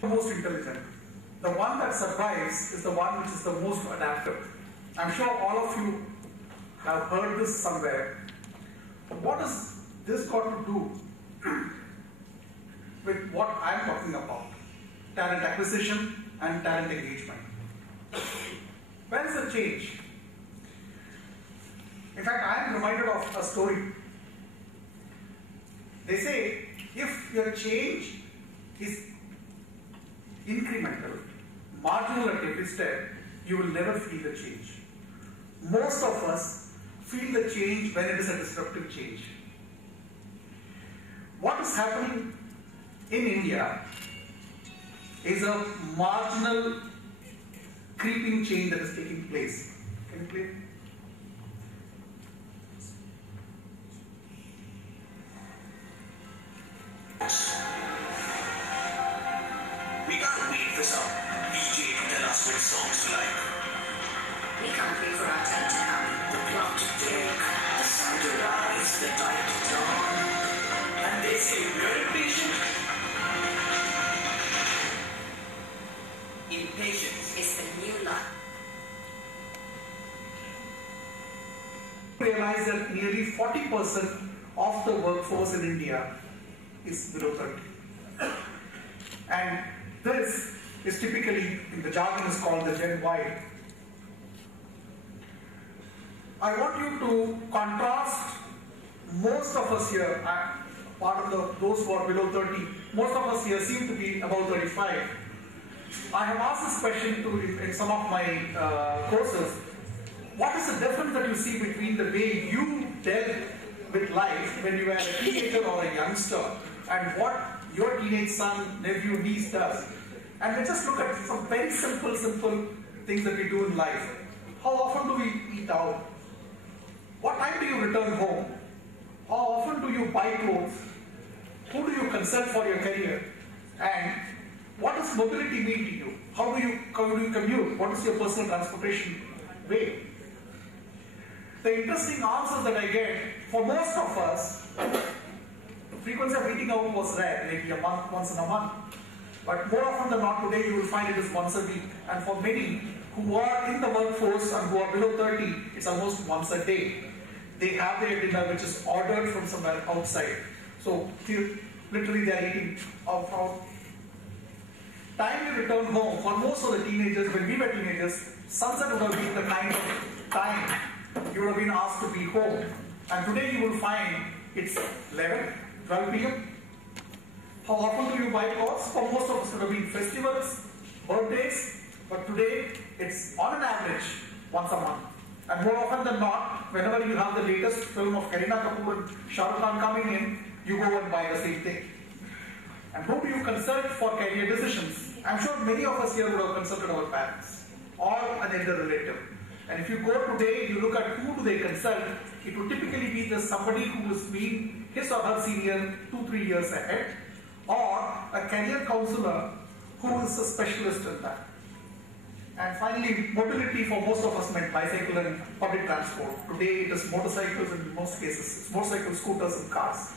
The most intelligent. The one that survives is the one which is the most adaptive. I'm sure all of you have heard this somewhere. But what does this got to do with what I'm talking about? Talent acquisition and talent engagement. Where is the change? In fact, I am reminded of a story. They say if your change is incremental, marginal at every step, you will never feel the change. Most of us feel the change when it is a disruptive change. What is happening in India is a marginal creeping change that is taking place. Can you play? We can't make this up. DJ tell us what songs to like. We can't wait for our time to come. The clock to tick, the sun to rise, the tide to turn. And they say we're impatient. Impatience It's the new life. Realize that nearly 40% of the workforce in India is below 30. And this is typically, in the jargon is called the Gen Y. I want you to contrast most of us here, part of those who are below 30, most of us here seem to be about 35. I have asked this question in some of my courses. What is the difference that you see between the way you dealt with life when you were a teenager or a youngster and what your teenage son, nephew, niece does? And let's just look at some very simple things that we do in life. How often do we eat out? What time do you return home? How often do you buy clothes? Who do you consult for your career? And what does mobility mean to you? How do you commute? What is your personal transportation way? The interesting answers that I get, for most of us, frequency of eating out was rare, maybe once in a month. But more often than not today, you will find it is once a week. And for many who are in the workforce and who are below 30, it's almost once a day. They have their dinner which is ordered from somewhere outside. So literally they are eating out. Time you return home, for most of the teenagers, when we were teenagers, sunset would have been the kind of time you would have been asked to be home. And today you will find it's 11, 12 p.m. How often do you buy clothes? For most of us it would have been festivals, birthdays, but today it's on an average once a month. And more often than not, whenever you have the latest film of Kareena Kapoor and Shah Rukh Khan coming in, you go and buy the same thing. And who do you consult for career decisions? I'm sure many of us here would have consulted our parents or an elder relative. And if you go today, you look at who do they consult, it would typically be just somebody who has been his or her senior 2-3 years ahead, or a career counselor who is a specialist in that. And finally, mobility for most of us meant bicycle and public transport. Today it is motorcycles in most cases. It's motorcycles, scooters and cars.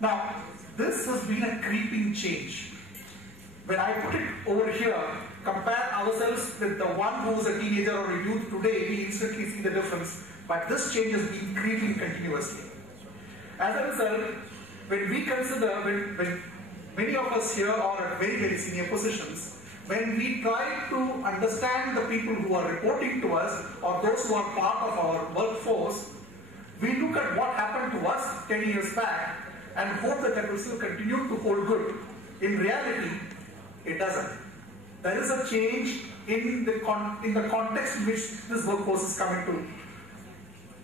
Now, this has been a creeping change. When I put it over here, compare ourselves with the one who is a teenager or a youth today, we instantly see the difference. But this change has been creeping continuously. As a result, when we consider, when many of us here are at very, very senior positions, when we try to understand the people who are reporting to us or those who are part of our workforce, we look at what happened to us 10 years back and hope that that will still continue to hold good. In reality, it doesn't. There is a change in the context in which this workforce is coming to.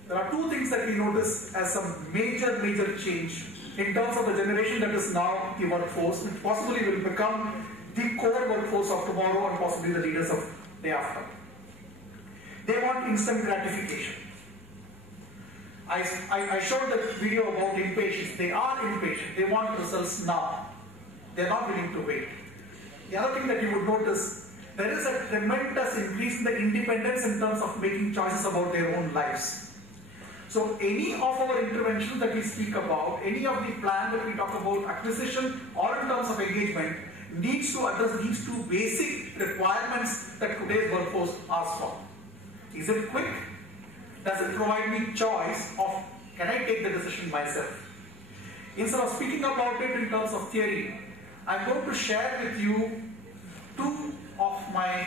There are two things that we notice as some major change in terms of the generation that is now the workforce, which possibly will become the core workforce of tomorrow and possibly the leaders of the day after. They want instant gratification. I showed that video about impatience. They are impatient. They want results now. They're not willing to wait. The other thing that you would notice, there is a tremendous increase in the independence in terms of making choices about their own lives. So any of our interventions that we speak about, any of the plan that we talk about acquisition or in terms of engagement, needs to address these two basic requirements that today's workforce asks for. Is it quick? Does it provide me choice of can I take the decision myself? Instead of speaking about it in terms of theory, I'm going to share with you two of my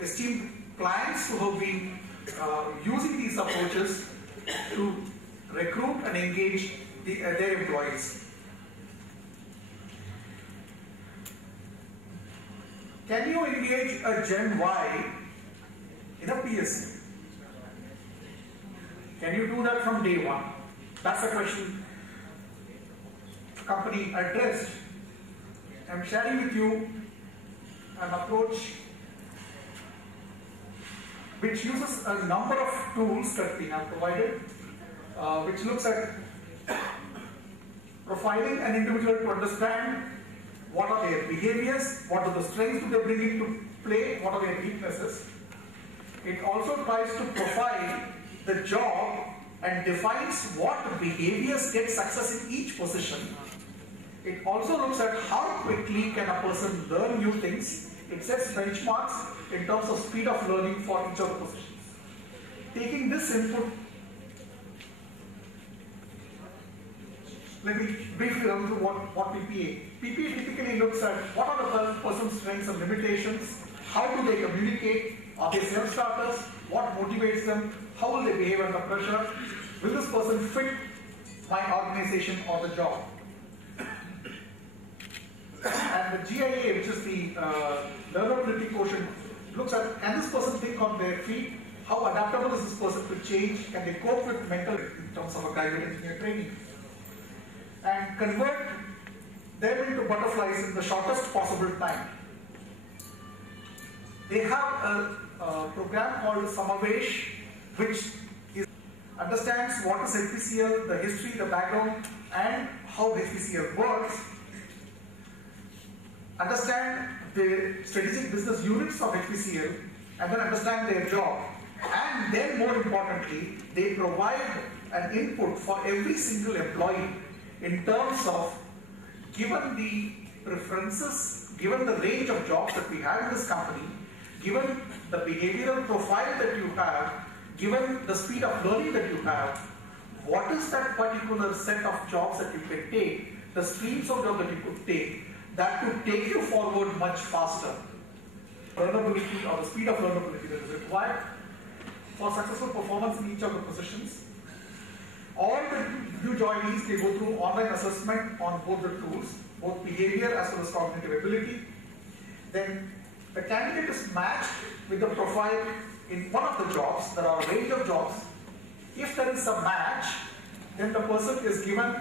esteemed clients who have been using these approaches to recruit and engage their employees. Can you engage a Gen Y in a PSU? Can you do that from day one? That's the question company addressed. I'm sharing with you an approach which uses a number of tools that we have provided, which looks at profiling an individual to understand what are their behaviors, what are the strengths do they bring into play, what are their weaknesses. It also tries to profile the job and defines what behaviors get success in each position. It also looks at how quickly can a person learn new things. It sets benchmarks in terms of speed of learning for each of the positions. Taking this input, let me briefly run through what PPA. PPA typically looks at what are the person's strengths and limitations, how do they communicate, are they self-starters, what motivates them, how will they behave under pressure, will this person fit my organization or the job. And the GIA, which is the learnability quotient, looks at can this person think on their feet, how adaptable is this person to change, can they cope with mental in terms of a graduate engineer training, and convert them into butterflies in the shortest possible time. They have a program called Samavesh, which understands what is HPCL, the history, the background, and how HPCL works. Understand the strategic business units of HPCL, and then understand their job. And then more importantly, they provide an input for every single employee in terms of, given the preferences, given the range of jobs that we have in this company, given the behavioral profile that you have, given the speed of learning that you have, what is that particular set of jobs that you can take, the streams of jobs that you could take, that could take you forward much faster. Learnability or the speed of learnability that is required for successful performance in each of the positions. All the new joinees, they go through online assessment on both the tools, both behavior as well as cognitive ability. Then the candidate is matched with the profile in one of the jobs. There are a range of jobs. If there is a match, then the person is given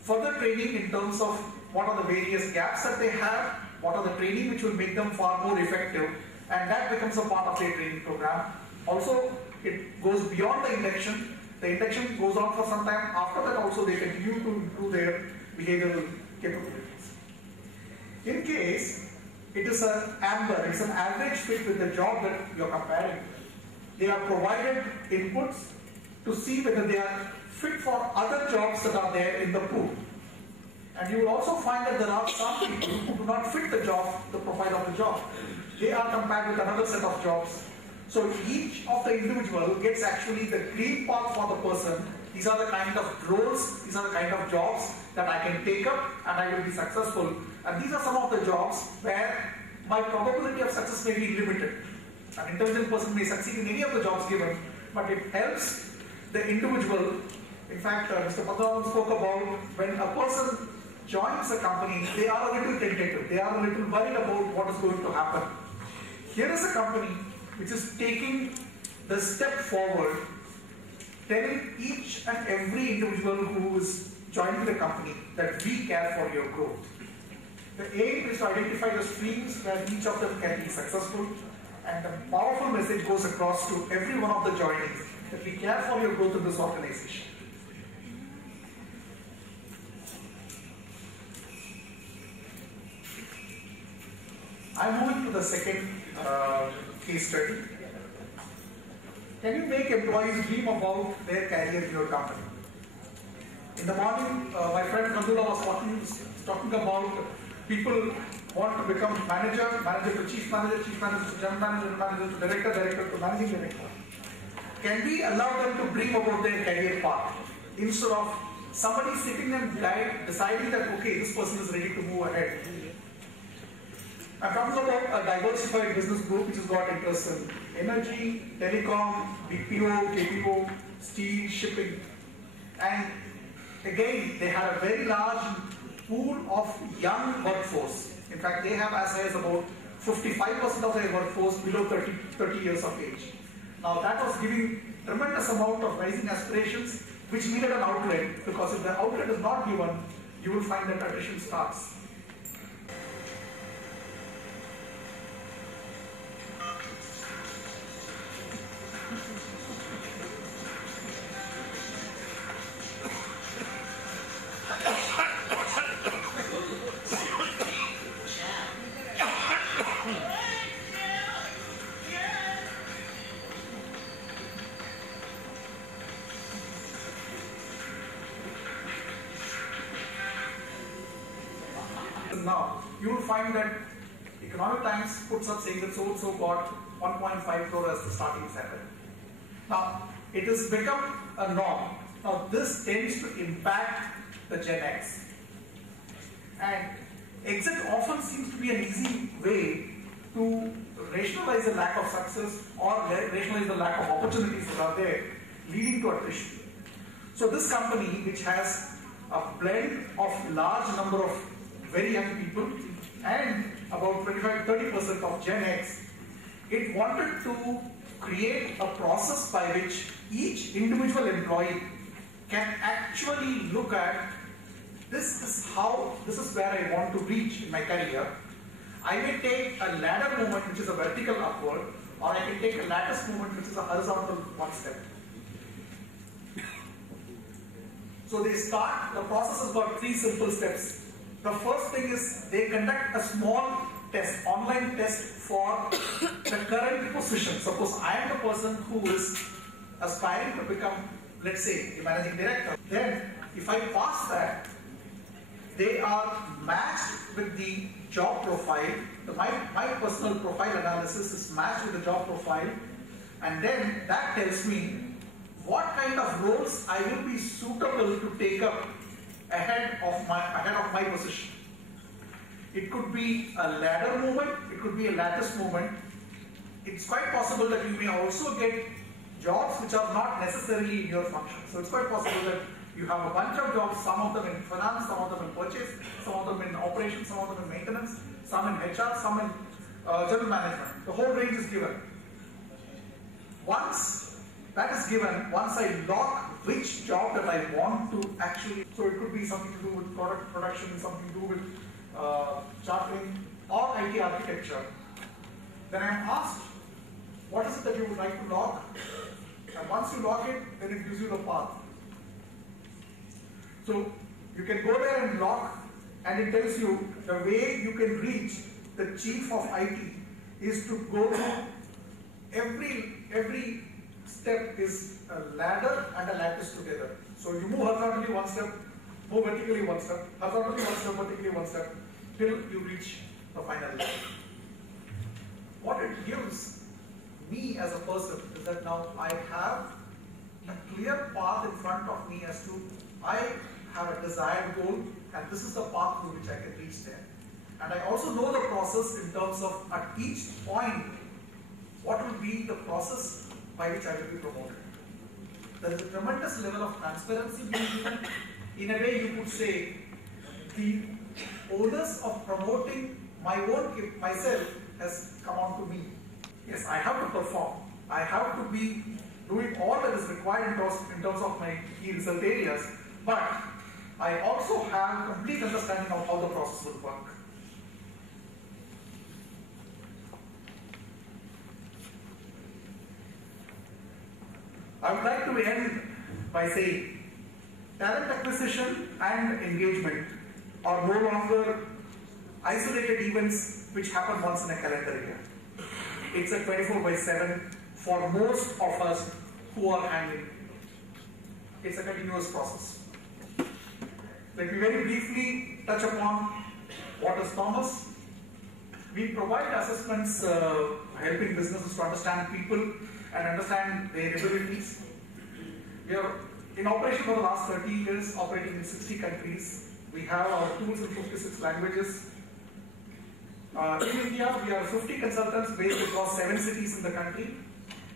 further training in terms of what are the various gaps that they have, what are the training which will make them far more effective, and that becomes a part of their training program. Also, it goes beyond the induction. The induction goes on for some time. After that also they continue to improve their behavioral capabilities. In case it is an AMBER, it's an average fit with the job that you're comparing. They are provided inputs to see whether they are fit for other jobs that are there in the pool. And you will also find that there are some people who do not fit the job, the profile of the job. They are compared with another set of jobs. So each of the individual gets actually the green path for the person. These are the kind of roles, these are the kind of jobs that I can take up and I will be successful. And these are some of the jobs where my probability of success may be limited. An intelligent person may succeed in any of the jobs given, but it helps the individual. In fact, Mr. Padmanabhan spoke about when a person joins a company, they are a little tentative, they are a little worried about what is going to happen. Here is a company which is taking the step forward, telling each and every individual who is joining the company that we care for your growth. The aim is to identify the streams where each of them can be successful, and the powerful message goes across to every one of the joinees that we care for your growth in this organization. I'm moving to the second case study. Can you make employees dream about their career in your company? In the morning, my friend Kandula was talking about people want to become manager, manager to chief manager to general manager to director, director to managing director. Can we allow them to bring about their career path instead of somebody sitting and deciding that, okay, this person is ready to move ahead? I'm talking about a diversified business group which has got interests in energy, telecom, BPO, KPO, steel, shipping. And again, they have a very large pool of young workforce. In fact, they have as high as about 55% of their workforce below 30 years of age. Now that was giving tremendous amount of rising aspirations which needed an outlet, because if the outlet is not given, you will find that attrition starts. Now, you will find that Economic Times puts up saying that so-and-so got 1.5 crore as the starting salary. Now, it has become a norm. Now, this tends to impact the Gen X. And exit often seems to be an easy way to rationalize the lack of success or rationalize the lack of opportunities that are there, leading to attrition. So this company, which has a blend of large number of very young people and about 25-30% of Gen X, it wanted to create a process by which each individual employee can actually look at this is where I want to reach in my career. I may take a ladder movement which is a vertical upward, or I can take a lattice movement which is a horizontal one step. So they start, the process has got 3 simple steps. The first thing is they conduct a small test, online test for the current position. Suppose I am the person who is aspiring to become, let's say, the managing director. Then, if I pass that, they are matched with the job profile. My personal profile analysis is matched with the job profile, and then that tells me what kind of roles I will be suitable to take up ahead of my position. It could be a ladder movement, it could be a lattice movement. It's quite possible that you may also get jobs which are not necessarily in your function. So it's quite possible that you have a bunch of jobs, some of them in finance, some of them in purchase, some of them in operations, some of them in maintenance, some in HR, some in general management. The whole range is given. Once that is given, once I lock which job that I want to actually, so it could be something to do with product production, something to do with charting or IT architecture. Then I am asked, what is it that you would like to lock? And once you lock it, then it gives you the path. So you can go there and lock, and it tells you the way you can reach the chief of IT is to go through every step is a ladder and a lattice together. So you move horizontally one step, move vertically one step, horizontally one step, vertically one step, till you reach the final level. What it gives me as a person is that now I have a clear path in front of me as to I have a desired goal, and this is the path through which I can reach there. And I also know the process in terms of at each point, what will be the process by which I will be promoted. There is a tremendous level of transparency being given. In a way, you could say the onus of promoting myself has come on to me. Yes, I have to perform. I have to be doing all that is required in terms of my key result areas, but I also have complete understanding of how the process will work. I would like to end by saying talent acquisition and engagement are no longer isolated events which happen once in a calendar year. It's a 24/7 for most of us who are handling. It's a continuous process. Let me very briefly touch upon What is Thomas? We provide assessments helping businesses to understand people and understand their abilities. We are in operation for the last 30 years, operating in 60 countries. We have our tools in 56 languages. In India, we are 50 consultants based across 7 cities in the country.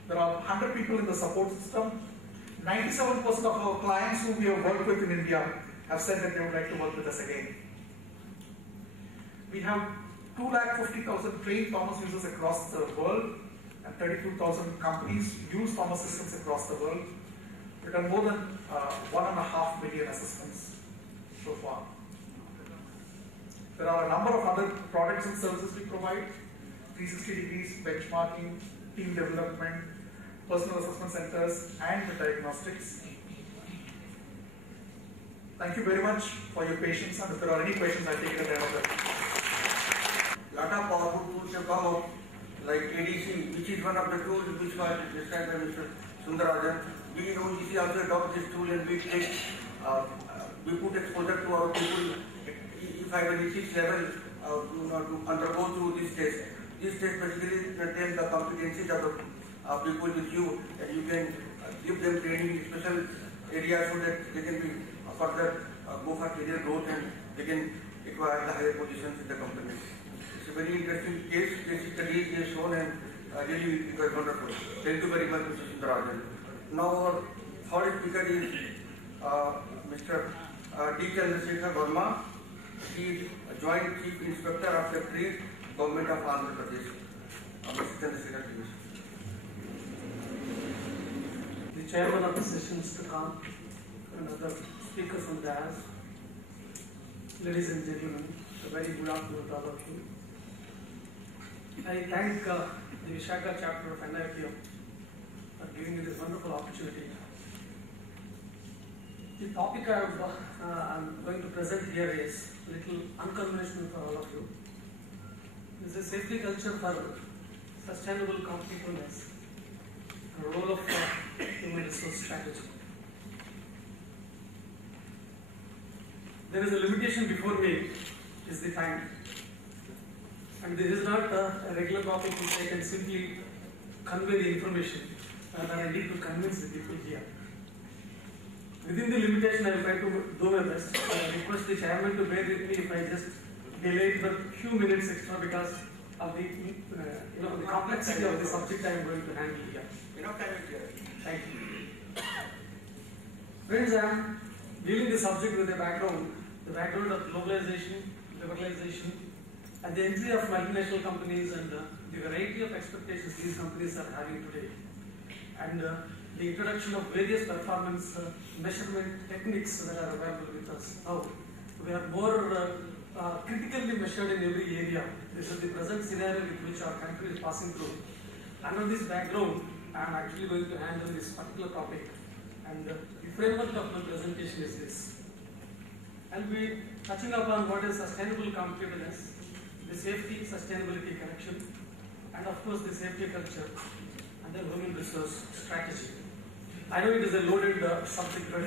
There are 100 people in the support system. 97% of our clients who we have worked with in India have said that they would like to work with us again. We have 250,000 trained Thomas users across the world, and 32,000 companies use Thomas systems across the world. We've done more than 1.5 million assessments so far. There are a number of other products and services we provide: 360 degrees benchmarking, team development, personal assessment centers, and the diagnostics. Thank you very much for your patience, and if there are any questions, I'll take it at the end of the lot of powerful tools have come out, like ADC, which is one of the tools which was described by Mr. Sundarajan. We in OGC also adopt this tool, and we put exposure to our people. If I have a disease level to undergo through this test. This test basically contains the competencies of the people with you, and you can give them training in special areas so that they can be further go for career growth and they can acquire the higher positions in the company. It's a very interesting case study he has shown, and really it was wonderful. Thank you very much, Mr. Sundarajan. Now our third speaker is Mr. D. Chandrasekhar Verma. He is a Joint Chief Inspector of the Trade, Government of Andhra Pradesh. Mr. Chandrasekhar, please. The chairman of the sessions to come, and other speakers on the dais, ladies and gentlemen, a very good afternoon to all of you. I thank the Vishaka chapter of NIPM for giving me this wonderful opportunity. The topic I'm going to present here is a little unconventional for all of you. This is safety culture for sustainable competitiveness, the role of human resource strategy. There is a limitation before me, is the time. And this is not a regular topic which I can simply convey the information, that I need to convince the people here. Within the limitation, I will try to do my best. I request the chairman to bear with me if I just delay it for a few minutes extra because of the complexity of the subject I am going to handle here. Enough time is here. Thank you. Friends, I am dealing the subject with the background of globalization, liberalization, and the entry of multinational companies and the variety of expectations these companies are having today. And the introduction of various performance measurement techniques that are available with us now. We are more critically measured in every area. This is the present scenario with which our country is passing through. Under this background, I am actually going to handle this particular topic. And the framework of my presentation is this. I will be touching upon what is sustainable competitiveness, the safety sustainability connection, and of course the safety culture, and then human resource strategy. I know it is a loaded subject, but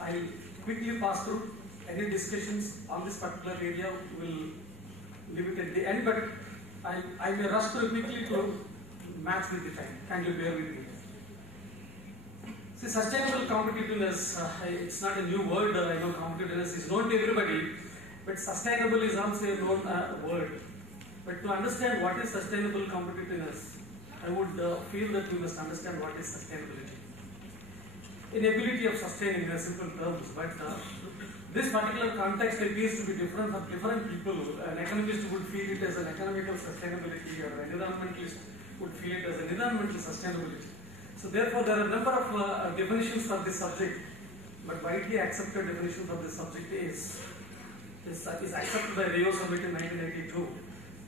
I'll quickly pass through any discussions on this particular area. We'll leave it at the end, but I may rush through quickly to match with the time. Kindly bear with me. See, sustainable competitiveness, it's not a new word. I know competitiveness is known to everybody, but sustainable is also a known word. But to understand what is sustainable competitiveness, I would feel that we must understand what is sustainability. Inability of sustaining in simple terms, but this particular context appears to be different for different people. An economist would feel it as an economical sustainability, or an environmentalist would feel it as an environmental sustainability. So therefore, there are a number of definitions for this subject, but widely accepted definition for this subject is accepted by Rio Summit in 1982,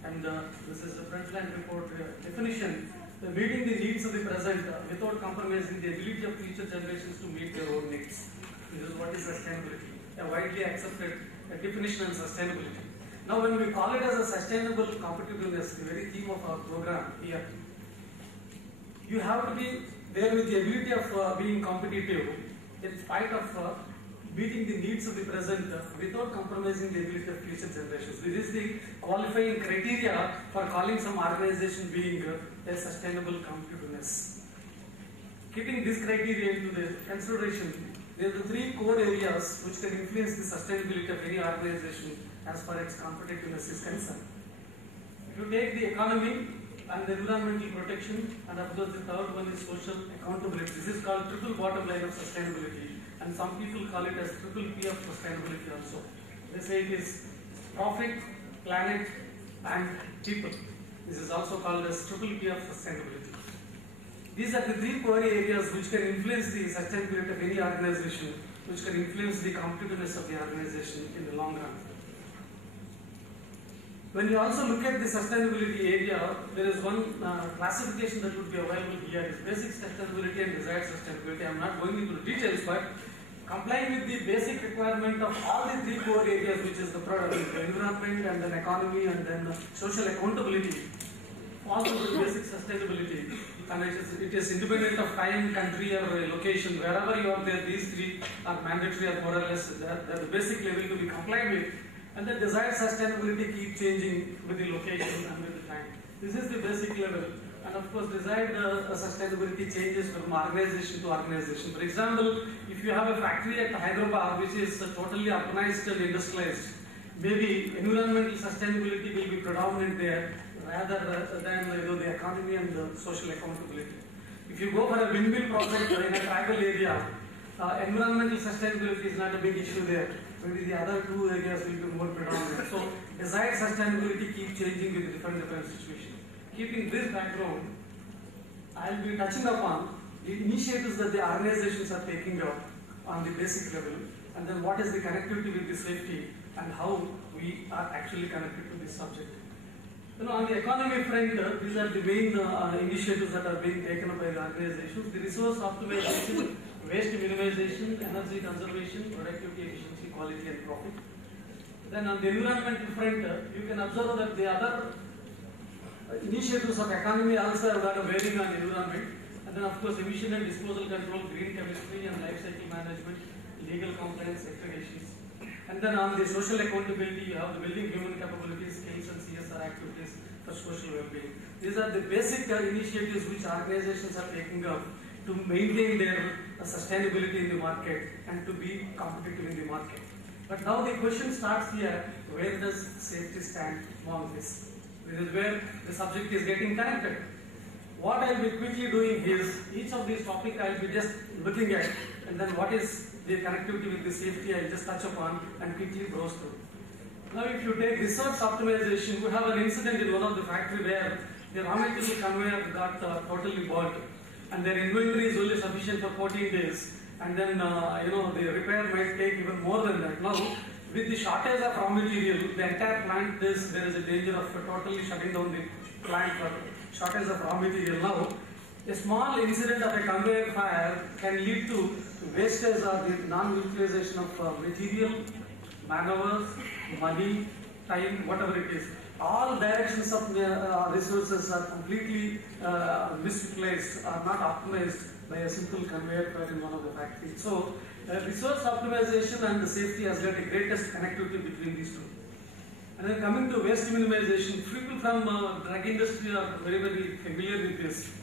and this is a Frenchland report definition. Meeting the needs of the present without compromising the ability of future generations to meet their own needs. This is what is sustainability, a widely accepted definition of sustainability. Now, when we call it as a sustainable competitiveness, the very theme of our program here, you have to be there with the ability of being competitive in spite of meeting the needs of the present without compromising the ability of future generations. This is the qualifying criteria for calling some organization being a sustainable competitiveness. Keeping this criteria into the consideration, there are the three core areas which can influence the sustainability of any organization as far as competitiveness is concerned. If you take the economy and the environmental protection, and of course the third one is social accountability. This is called triple bottom line of sustainability, and some people call it as triple P of sustainability also. They say it is profit, planet, and people. This is also called as triple P of sustainability. These are the three core areas which can influence the sustainability of any organization, which can influence the competitiveness of the organization in the long run. When you also look at the sustainability area, there is one classification that would be available here is basic sustainability and desired sustainability. I am not going into the details, but complying with the basic requirement of all the three core areas, which is the environment and then economy and then social accountability, also the basic sustainability. And it is independent of time, country or location. Wherever you are there, these three are mandatory or more or less they are the basic level to be complied with. And the desired sustainability keep changing with the location and with the time. This is the basic level. And of course, desired sustainability changes from organization to organization. For example, if you have a factory at Hyderabad which is totally urbanized and industrialized, maybe environmental sustainability will be predominant there rather than the economy and the social accountability. If you go for a windmill project in a tribal area, environmental sustainability is not a big issue there. Maybe the other two areas will be more predominant. So desired sustainability keeps changing with different situations. Keeping this background, I will be touching upon the initiatives that the organizations are taking up on the basic level, and then what is the connectivity with the safety and how we are actually connected to this subject. On the economy front, these are the main initiatives that are being taken up by the organizations. The resource optimization, waste minimization, energy conservation, productivity, efficiency, quality and profit. Then on the environmental front, you can observe that the other initiatives of economy also have got a bearing on the environment. And then of course emission and disposal control, green chemistry and life cycle management, legal compliance, accreditations. And then on the social accountability, you have the building human capabilities, skills and CSR activities for social well-being. These are the basic initiatives which organizations are taking up to maintain their sustainability in the market and to be competitive in the market. But now the question starts here, where does safety stand among this? This is where the subject is getting connected. What I will be quickly doing is, each of these topics I will be just looking at, and then what is the connectivity with the safety I will just touch upon and quickly browse through. Now if you take resource optimization, we have an incident in one of the factory where the raw material conveyor got totally burnt, and their inventory is only sufficient for 14 days, and then the repair might take even more than that. Now with the shortage of raw material, the entire plant there is a danger of totally shutting down the plant for shortage of raw material. Now a small incident of a conveyor fire can lead to wastage or the non-utilization of material, man-hours, money, time, whatever it is. All directions of resources are completely misutilized, are not optimized by a simple conveyor fire in one of the factories. So, resource optimization and the safety has got the greatest connectivity between these two. And then coming to waste minimization, people from drug industry are very, very familiar with this.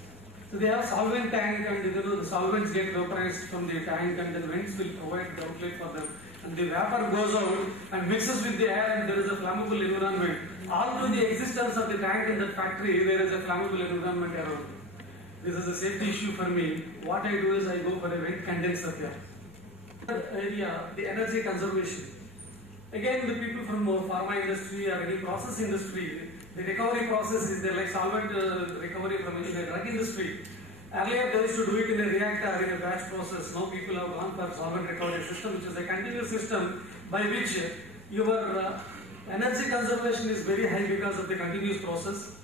So they have solvent tank, and the solvents get vaporized from the tank, and then vents will provide the outlet for them. And the vapor goes out and mixes with the air, and there is a flammable environment. All through the existence of the tank in that factory, there is a flammable environment around. This is a safety issue for me. What I do is I go for a vent condenser there. Third area, the energy conservation. Again, the people from pharma industry or any process industry, the recovery process is there, like solvent recovery from the drug industry. Earlier they used to do it in a reactor, in a batch process. Now people have gone for solvent recovery system, which is a continuous system by which your energy conservation is very high because of the continuous process,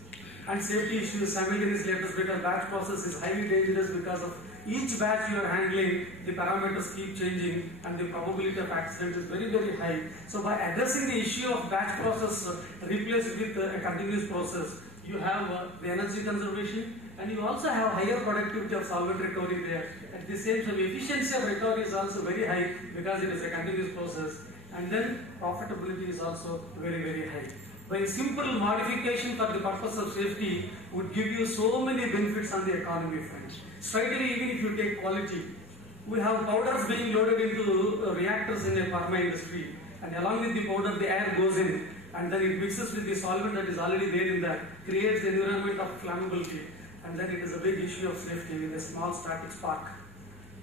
and safety issues simultaneously because batch process is highly dangerous because of each batch you are handling, the parameters keep changing and the probability of accident is very, very high. So by addressing the issue of batch process replaced with a continuous process, you have the energy conservation, and you also have higher productivity of solvent recovery there. At the same time, efficiency of recovery is also very high because it is a continuous process, and then profitability is also very, very high. By simple modification for the purpose of safety would give you so many benefits on the economy front. Straight away, even if you take quality, we have powders being loaded into reactors in the pharma industry, and along with the powder, the air goes in, and then it mixes with the solvent that is already there in that, creates the environment of flammability, and then it is a big issue of safety with a small static spark.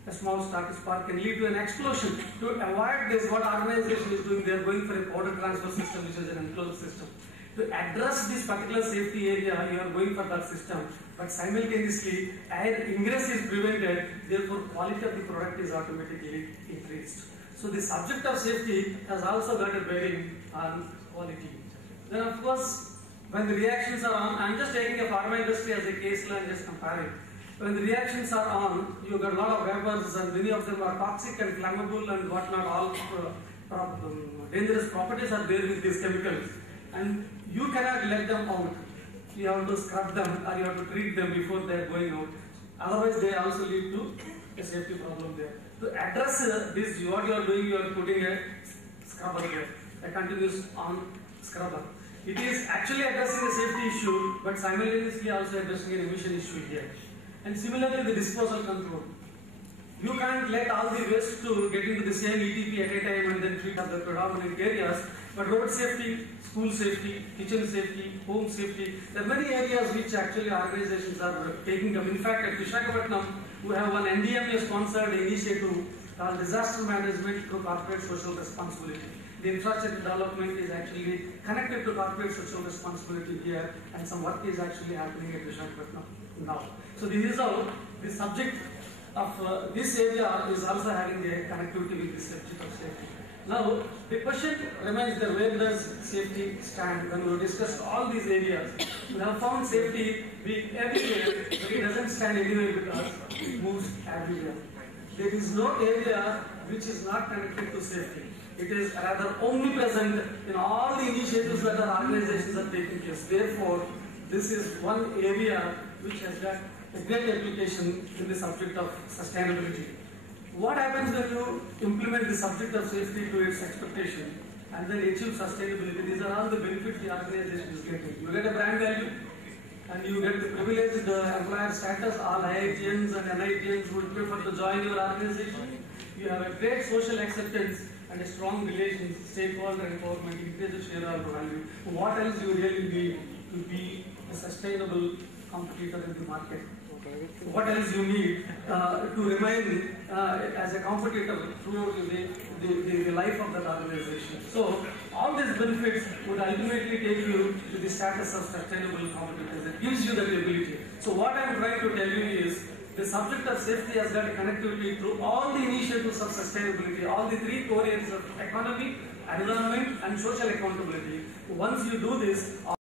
A small static spark can lead to an explosion. To avoid this, what organization is doing, they are going for a powder transfer system, which is an enclosed system. To address this particular safety area, you are going for that system, but simultaneously air ingress is prevented, therefore quality of the product is automatically increased. So the subject of safety has also got a bearing on quality. Then of course, when the reactions are on, I am just taking a pharma industry as a case and just comparing. When the reactions are on, you got a lot of vapors and many of them are toxic and flammable and whatnot, all dangerous properties are there with these chemicals. And you cannot let them out. You have to scrub them or you have to treat them before they are going out. Otherwise, they also lead to a safety problem there. To address this, what you are doing, you are putting a scrubber there, a continuous on scrubber. It is actually addressing a safety issue, but simultaneously also addressing an emission issue here. And similarly, the disposal control. You can't let all the waste to get into the same ETP at a time and then treat up the predominant areas. But road safety, school safety, kitchen safety, home safety, there are many areas which actually organizations are taking up. In fact, at Visakhapatnam, we have one NDMA sponsored initiative called Disaster Management through Corporate Social Responsibility. The infrastructure development is actually connected to corporate social responsibility here, and some work is actually happening at Visakhapatnam now. So this is how the subject of this area is also having a connectivity with the subject of safety. Now, the question remains that where does safety stand? When we discussed all these areas, we have found safety being everywhere, but it doesn't stand anywhere because it moves everywhere. There is no area which is not connected to safety. It is rather omnipresent in all the initiatives that our organizations are taking place. Therefore, this is one area which has got a great application in the subject of sustainability. What happens when you implement the subject of safety to its expectation and then achieve sustainability? These are all the benefits the organization is getting. You get a brand value and you get the privileged employer status. All IITians and NITians would prefer to join your organization. You have a great social acceptance and a strong relations, stakeholder empowerment, increases shareholder value. What else you really need to be a sustainable competitor in the market? What else you need to remain as a competitor throughout the life of that organization? So all these benefits would ultimately take you to the status of sustainable competitors. It gives you that ability. So what I am trying to tell you is the subject of safety has got a connectivity through all the initiatives of sustainability, all the three core areas of economy, environment and social accountability. Once you do this,